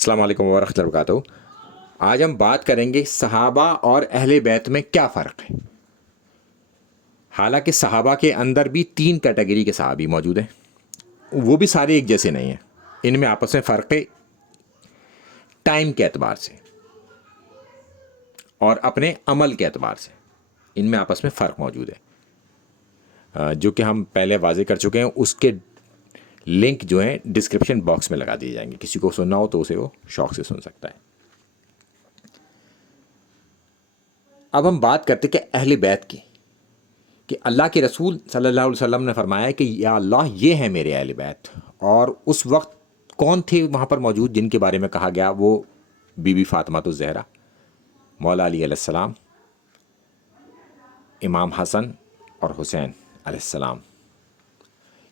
السلام علیکم ورحمۃ اللہ وبرکاتہ۔ آج ہم بات کریں گے صحابہ اور اہل بیت میں کیا فرق ہے۔ حالانکہ صحابہ کے اندر بھی 3 کیٹیگری کے صحابی موجود ہیں، وہ بھی سارے ایک جیسے نہیں ہیں۔ ان میں آپس میں فرق ہے ٹائم کے اعتبار سے اور اپنے عمل کے اعتبار سے، ان میں آپس میں فرق موجود ہے، جو کہ ہم پہلے واضح کر چکے ہیں۔ اس کے لنک جو ہیں ڈسکرپشن باکس میں لگا دیے جائیں گے، کسی کو سننا ہو تو اسے وہ شوق سے سن سکتا ہے۔ اب ہم بات کرتے کہ اہل بیت کی، کہ اللہ کے رسول صلی اللہ علیہ وسلم نے فرمایا کہ یا اللہ یہ ہیں میرے اہل بیت، اور اس وقت کون تھے وہاں پر موجود جن کے بارے میں کہا گیا؟ وہ بی بی فاطمہ الزہرا، مولا علی علیہ السلام، امام حسن اور حسین علیہ السلام،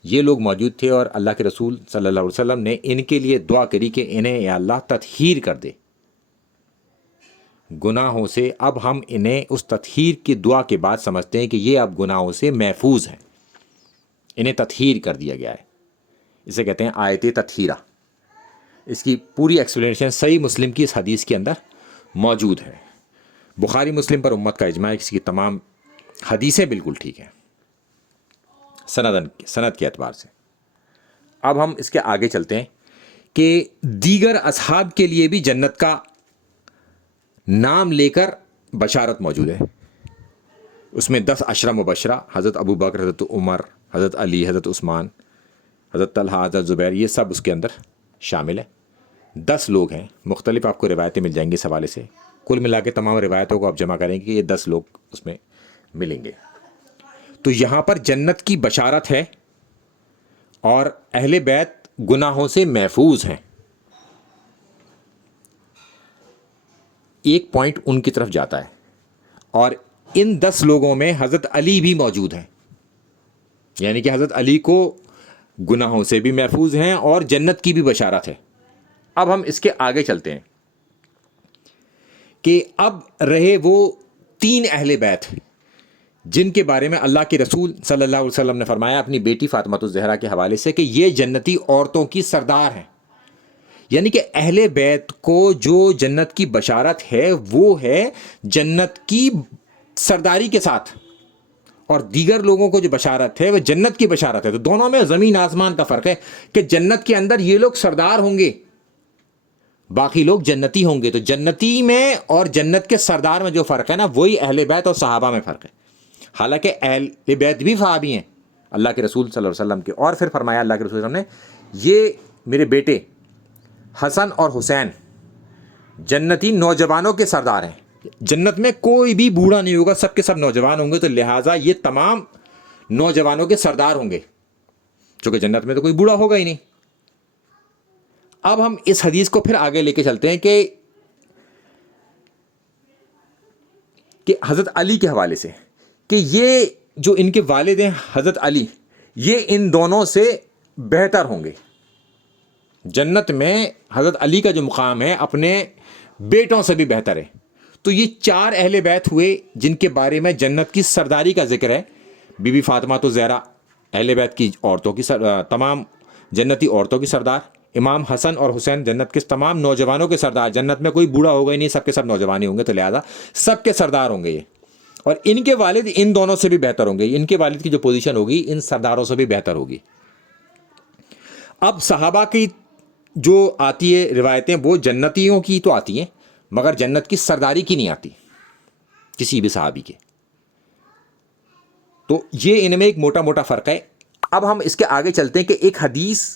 یہ لوگ موجود تھے۔ اور اللہ کے رسول صلی اللہ علیہ وسلم نے ان کے لیے دعا کری کہ انہیں یا اللہ تطہیر کر دے گناہوں سے۔ اب ہم انہیں اس تطہیر کی دعا کے بعد سمجھتے ہیں کہ یہ اب گناہوں سے محفوظ ہیں، انہیں تطہیر کر دیا گیا ہے۔ اسے کہتے ہیں آیت تطہیرہ۔ اس کی پوری ایکسپلینیشن صحیح مسلم کی اس حدیث کے اندر موجود ہے۔ بخاری مسلم پر امت کا اجماع ہے، اس کی تمام حدیثیں بالکل ٹھیک ہیں سند کے اعتبار سے۔ اب ہم اس کے آگے چلتے ہیں کہ دیگر اصحاب کے لیے بھی جنت کا نام لے کر بشارت موجود ہے۔ اس میں 10 عشرہ مبشرہ، حضرت ابو بکر، حضرت عمر، حضرت علی، حضرت عثمان، حضرت طلحہ، حضرت زبیر، یہ سب اس کے اندر شامل ہے۔ 10 لوگ ہیں، مختلف آپ کو روایتیں مل جائیں گی اس حوالے سے۔ کل ملا کے تمام روایتوں کو آپ جمع کریں گے کہ یہ 10 لوگ اس میں ملیں گے۔ تو یہاں پر جنت کی بشارت ہے، اور اہل بیت گناہوں سے محفوظ ہیں۔ ایک پوائنٹ ان کی طرف جاتا ہے، اور ان 10 لوگوں میں حضرت علی بھی موجود ہیں، یعنی کہ حضرت علی کو گناہوں سے بھی محفوظ ہیں اور جنت کی بھی بشارت ہے۔ اب ہم اس کے آگے چلتے ہیں کہ اب رہے وہ 3 اہل بیت جن کے بارے میں اللہ کے رسول صلی اللہ علیہ وسلم نے فرمایا اپنی بیٹی فاطمہ الزہرا کے حوالے سے کہ یہ جنتی عورتوں کی سردار ہیں۔ یعنی کہ اہل بیت کو جو جنت کی بشارت ہے وہ ہے جنت کی سرداری کے ساتھ، اور دیگر لوگوں کو جو بشارت ہے وہ جنت کی بشارت ہے۔ تو دونوں میں زمین آسمان کا فرق ہے کہ جنت کے اندر یہ لوگ سردار ہوں گے، باقی لوگ جنتی ہوں گے۔ تو جنتی میں اور جنت کے سردار میں جو فرق ہے نا، وہی اہل بیت اور صحابہ میں فرق ہے۔ حالانکہ اہل بیت بھی صحابی ہیں اللہ کے رسول صلی اللہ علیہ وسلم کے۔ اور پھر فرمایا اللہ کے رسول صلی اللہ علیہ وسلم نے، یہ میرے بیٹے حسن اور حسین جنتی نوجوانوں کے سردار ہیں۔ جنت میں کوئی بھی بوڑھا نہیں ہوگا، سب کے سب نوجوان ہوں گے، تو لہٰذا یہ تمام نوجوانوں کے سردار ہوں گے، چونکہ جنت میں تو کوئی بوڑھا ہوگا ہی نہیں۔ اب ہم اس حدیث کو پھر آگے لے کے چلتے ہیں کہ حضرت علی کے حوالے سے، کہ یہ جو ان کے والد ہیں حضرت علی، یہ ان دونوں سے بہتر ہوں گے۔ جنت میں حضرت علی کا جو مقام ہے اپنے بیٹوں سے بھی بہتر ہے۔ تو یہ 4 اہل بیت ہوئے جن کے بارے میں جنت کی سرداری کا ذکر ہے۔ بی بی فاطمہ الزہرا اہل بیت کی عورتوں کی تمام جنتی عورتوں کی سردار، امام حسن اور حسین جنت کے تمام نوجوانوں کے سردار۔ جنت میں کوئی بوڑھا ہوگا ہی نہیں، سب کے سب نوجوان ہی ہوں گے، تو لہٰذا سب کے سردار ہوں گے یہ۔ اور ان کے والد ان دونوں سے بھی بہتر ہوں گے، ان کے والد کی جو پوزیشن ہوگی ان سرداروں سے بھی بہتر ہوگی۔ اب صحابہ کی جو آتی ہے روایتیں، وہ جنتیوں کی تو آتی ہیں مگر جنت کی سرداری کی نہیں آتی کسی بھی صحابی کے۔ تو یہ ان میں ایک موٹا موٹا فرق ہے۔ اب ہم اس کے آگے چلتے ہیں کہ ایک حدیث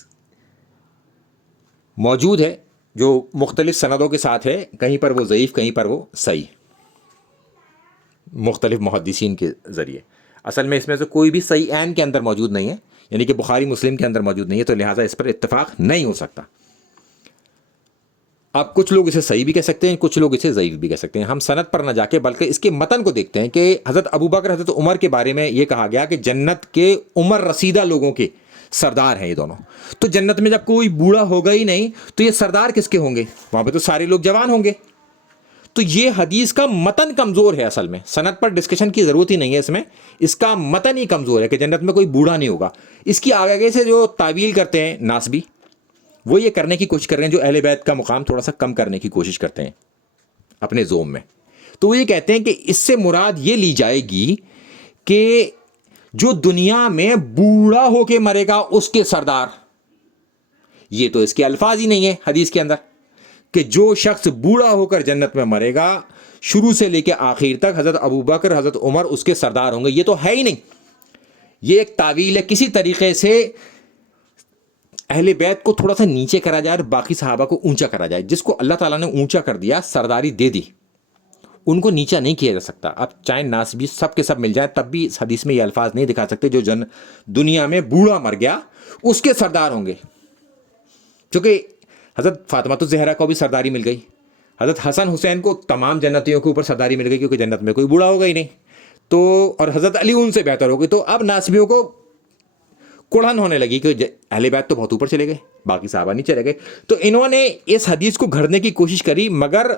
موجود ہے جو مختلف سندوں کے ساتھ ہے، کہیں پر وہ ضعیف، کہیں پر وہ صحیح، مختلف محدثین کے ذریعے۔ اصل میں اس میں سے کوئی بھی صحیح عین کے اندر موجود نہیں ہے، یعنی کہ بخاری مسلم کے اندر موجود نہیں ہے، تو لہٰذا اس پر اتفاق نہیں ہو سکتا۔ اب کچھ لوگ اسے صحیح بھی کہہ سکتے ہیں، کچھ لوگ اسے ضعیف بھی کہہ سکتے ہیں۔ ہم سند پر نہ جا کے بلکہ اس کے متن کو دیکھتے ہیں کہ حضرت ابو بکر، حضرت عمر کے بارے میں یہ کہا گیا کہ جنت کے عمر رسیدہ لوگوں کے سردار ہیں یہ دونوں۔ تو جنت میں جب کوئی بوڑھا ہوگا ہی نہیں تو یہ سردار کس کے ہوں گے؟ وہاں پہ تو سارے لوگ جوان ہوں گے۔ تو یہ حدیث کا متن کمزور ہے، اصل میں سند پر ڈسکشن کی ضرورت ہی نہیں ہے، اس میں اس کا متن ہی کمزور ہے کہ جنت میں کوئی بوڑھا نہیں ہوگا۔ اس کی آگے سے جو تعویل کرتے ہیں ناسبی، وہ یہ کرنے کی کوشش کر رہے ہیں جو اہل بیت کا مقام تھوڑا سا کم کرنے کی کوشش کرتے ہیں اپنے زوم میں. تو وہ یہ کہتے ہیں کہ اس سے مراد یہ لی جائے گی کہ جو دنیا میں بوڑھا ہو کے مرے گا اس کے سردار. یہ تو اس کے الفاظ ہی نہیں ہے حدیث کے اندر کہ جو شخص بوڑھا ہو کر جنت میں مرے گا شروع سے لے کے آخر تک حضرت ابوبکر حضرت عمر اس کے سردار ہوں گے. یہ تو ہے ہی نہیں. یہ ایک تعویل ہے. کسی طریقے سے اہل بیت کو تھوڑا سا نیچے کرا جائے اور باقی صحابہ کو اونچا کرا جائے. جس کو اللہ تعالیٰ نے اونچا کر دیا, سرداری دے دی, ان کو نیچا نہیں کیا جا سکتا. اب چاہے ناسبی سب کے سب مل جائیں تب بھی اس حدیث میں یہ الفاظ نہیں دکھا سکتے جو دنیا میں بوڑھا مر گیا اس کے سردار ہوں گے. چونکہ حضرت فاطمہ الزہرا کو بھی سرداری مل گئی, حضرت حسن حسین کو تمام جنتیوں کے اوپر سرداری مل گئی کیونکہ جنت میں کوئی بوڑھا ہوگا ہی نہیں. تو اور حضرت علی ان سے بہتر ہو گئی. تو اب ناسبیوں کو کڑھن ہونے لگی کہ اہل بیت تو بہت اوپر چلے گئے, باقی صحابہ نہیں چلے گئے. تو انہوں نے اس حدیث کو گھڑنے کی کوشش کری مگر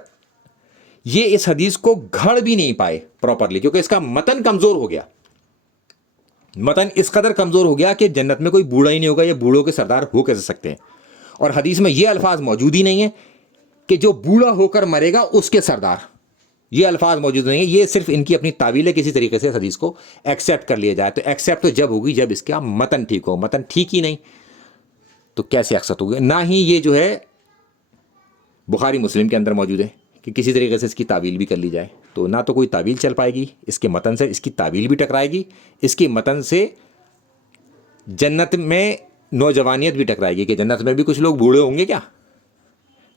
یہ اس حدیث کو گھڑ بھی نہیں پائے پراپرلی کیونکہ اس کا متن کمزور ہو گیا. متن اس قدر کمزور ہو گیا کہ جنت میں کوئی بوڑھا ہی نہیں ہوگا, یہ بوڑھوں کے سردار ہو کیسے سکتے ہیں. اور حدیث میں یہ الفاظ موجود ہی نہیں ہیں کہ جو بوڑھا ہو کر مرے گا اس کے سردار. یہ الفاظ موجود نہیں ہیں. یہ صرف ان کی اپنی تعویل ہے. کسی طریقے سے حدیث کو ایکسیپٹ کر لیا جائے. تو ایکسیپٹ تو جب ہوگی جب اس کا متن ٹھیک ہو. متن ٹھیک ہی نہیں تو کیسے ایکسیپٹ ہوگی. نہ ہی یہ جو ہے بخاری مسلم کے اندر موجود ہے کہ کسی طریقے سے اس کی تعویل بھی کر لی جائے. تو نہ تو کوئی تعویل چل پائے گی اس کے متن سے, اس کی تعویل بھی ٹکرائے گی, اس کے متن سے جنت میں نوجوانیت بھی ٹکرائے گی کہ جنت میں بھی کچھ لوگ بوڑھے ہوں گے کیا.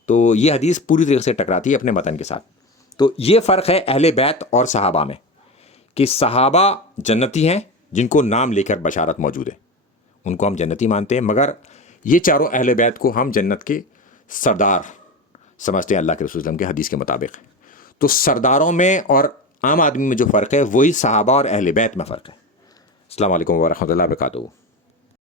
تو یہ حدیث پوری طریقے سے ٹکراتی ہے اپنے متن کے ساتھ. تو یہ فرق ہے اہل بیت اور صحابہ میں کہ صحابہ جنتی ہیں جن کو نام لے کر بشارت موجود ہے, ان کو ہم جنتی مانتے ہیں. مگر یہ چاروں اہل بیت کو ہم جنت کے سردار سمجھتے ہیں اللہ کے رسول وسلم کے حدیث کے مطابق. تو سرداروں میں اور عام آدمی میں جو فرق ہے وہی صحابہ اور اہل بیت میں فرق ہے. السلام علیکم ورحمۃ اللہ وبرکاتہ.